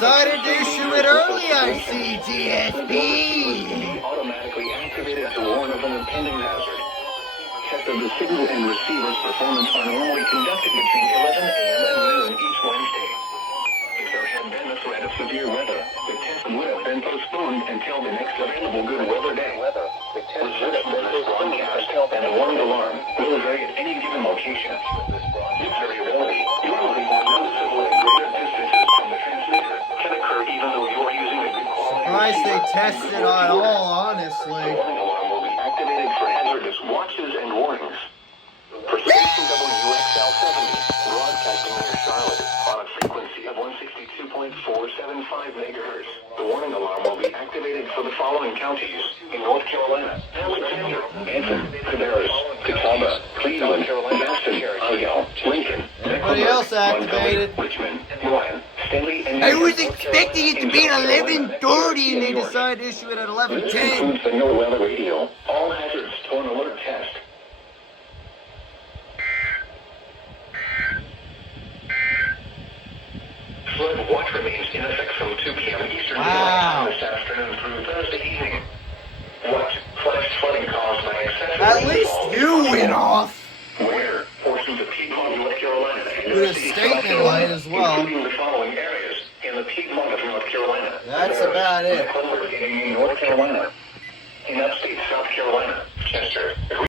decided to issue it early, I see, GSP. Automatically activated to warn of an impending hazard. Tests of the signal and receiver's performance are normally conducted between 11 a.m. and noon each Wednesday. If there had been a threat of severe weather, the test would have been postponed until the next available good weather day. The test would have been broadcast, and the warning alarm will vary at any given location. This variability normally more noticeable at greater distances from the transmitter can occur even though you are using a good quality. Surprised they tested on all, honestly. The warning alarm will be activated for hazardous watches and warnings. For station WXL70, broadcasting near Charlotte on a frequency of 162.475 megahertz, the warning alarm will be activated for the following counties in North Carolina: Alexander, Anthem, Cabarrus, Catawba, Cleveland, Gaston, Argyle, Lincoln, Everybody else activated. Richmond, Rowan, Stanley, and I was expecting it to be at 11:30 and they decided to issue it at 11:10. This includes the NOAA weather radio, all hazards to an alert test. Flood watch remains in effect from 2 p.m. Eastern Wow. Daylight Time this afternoon through Thursday evening. Watch flash flooding caused by excessive At least rainfall. you went off. Where portions of Piedmont, North Carolina, and With a the city of statement South Carolina, light as well. including the following areas in the Piedmont of North Carolina. That's about it. In North Carolina, in upstate South Carolina, Chester.